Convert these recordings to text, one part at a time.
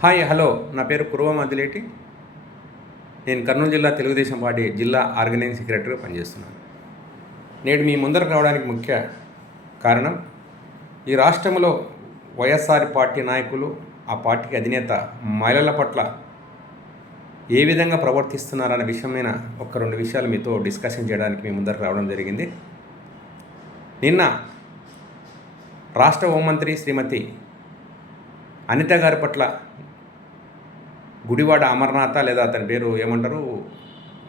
Hi hello నా పేరు కురువ మదిలేటి. నేను కర్నూలు జిల్లా తెలుగుదేశం పార్టీ జిల్లా ఆర్గనైజింగ్ సెక్రటరీగా పనిచేస్తున్నాను. నేడు మీ ముందరకు రావడానికి ముఖ్య కారణం, ఈ రాష్ట్రంలో వైఎస్ఆర్ పార్టీ నాయకులు, ఆ పార్టీకి అధినేత మహిళల పట్ల ఏ విధంగా ప్రవర్తిస్తున్నారనే విషయం మీద ఒక రెండు విషయాలు మీతో డిస్కషన్ చేయడానికి మీ ముందరకు రావడం జరిగింది. నిన్న రాష్ట్ర హోంమంత్రి శ్రీమతి అనిత గారి పట్ల గుడివాడ అమర్నాథ లేదా అతని పేరు ఏమంటారు,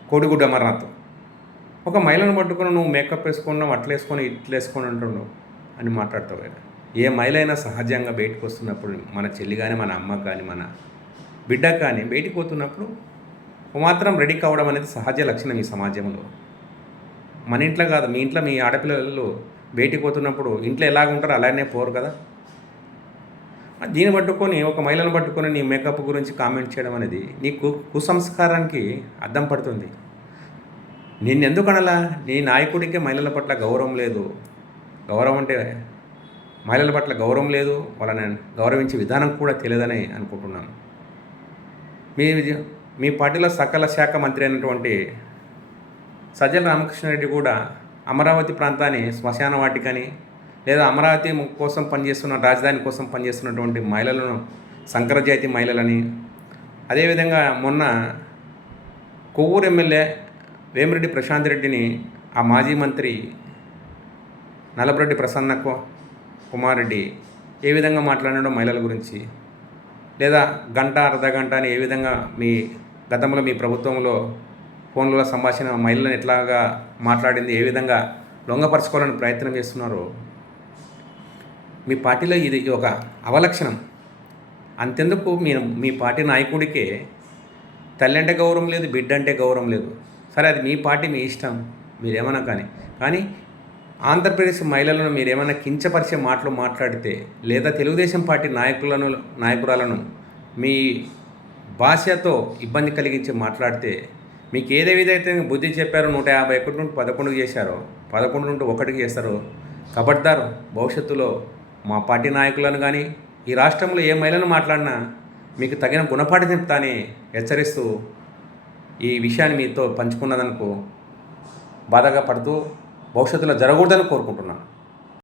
కోడిగుడ్డు అమర్నాథ్, ఒక మహిళను పట్టుకుని నువ్వు మేకప్ వేసుకున్నావు, అట్లా వేసుకొని ఇట్లా వేసుకొని అంటున్నావు అని మాట్లాడతావు కదా. ఏ మహిళ అయినా సహజంగా బయటకు వస్తున్నప్పుడు, మన చెల్లి కానీ మన అమ్మ కానీ మన బిడ్డ కానీ బయటికి పోతున్నప్పుడు మాత్రం రెడీ కావడం అనేది సహజ లక్షణం ఈ సమాజంలో. మన ఇంట్లో కాదు, మీ ఇంట్లో మీ ఆడపిల్లలు బయటికి పోతున్నప్పుడు ఇంట్లో ఎలాగ ఉంటారో అలానే పోరు కదా. దీన్ని పట్టుకొని, ఒక మహిళను పట్టుకొని నీ మేకప్ గురించి కామెంట్ చేయడం అనేది నీకు కుసంస్కారానికి అద్దం పడుతుంది. నిన్నెందుకు అనలా? నీ నాయకుడికి మహిళల పట్ల గౌరవం లేదు. గౌరవం అంటే మహిళల పట్ల గౌరవం లేదు, వాళ్ళని గౌరవించే విధానం కూడా తెలియదని అనుకుంటున్నాను. మీ మీ పార్టీలో సకల శాఖ మంత్రి అయినటువంటి సజ్జల రామకృష్ణారెడ్డి కూడా అమరావతి ప్రాంతాన్ని శ్మశాన వాటికని, లేదా అమరావతి కోసం పనిచేస్తున్న, రాజధాని కోసం పనిచేస్తున్నటువంటి మహిళలను సంకరజాతి మహిళలని, అదేవిధంగా మొన్న కొవ్వూరు ఎమ్మెల్యే వేమిరెడ్డి ప్రశాంత్ రెడ్డిని ఆ మాజీ మంత్రి నల్లబరెడ్డి ప్రసన్న కుమార్ రెడ్డి ఏ విధంగా మాట్లాడడం మహిళల గురించి, లేదా గంట అర్ధగంట అని ఏ విధంగా మీ గతంలో మీ ప్రభుత్వంలో ఫోన్లలో సంభాషణ మహిళలను ఎట్లాగా మాట్లాడింది, ఏ విధంగా లొంగపరచుకోవాలని ప్రయత్నం చేస్తున్నారో మీ పార్టీలో ఇది ఒక అవలక్షణం. అంతెందుకు, మీ పార్టీ నాయకుడికే తల్లి అంటే గౌరవం లేదు, బిడ్డ అంటే గౌరవం లేదు. సరే, అది మీ పార్టీ, మీ ఇష్టం, మీరేమన్నా కానీ ఆంధ్రప్రదేశ్ మహిళలను మీరేమైనా కించపరిచే మాటలు మాట్లాడితే, లేదా తెలుగుదేశం పార్టీ నాయకురాలను మీ భాషతో ఇబ్బంది కలిగించి మాట్లాడితే, మీకు ఏదే విధైతే బుద్ధి చెప్పారో 151 నుండి 11 చేశారో, 11 నుండి 1 చేస్తారో, కబడ్దారు. భవిష్యత్తులో మా పార్టీ నాయకులను కానీ ఈ రాష్ట్రంలో ఏ మహిళను మాట్లాడినా మీకు తగిన గుణపాఠం చెప్తానని హెచ్చరిస్తూ ఈ విషయాన్ని మీతో పంచుకున్నదనుకో బాధగా పడుతూ భవిష్యత్తులో జరగకూడదని కోరుకుంటున్నాను.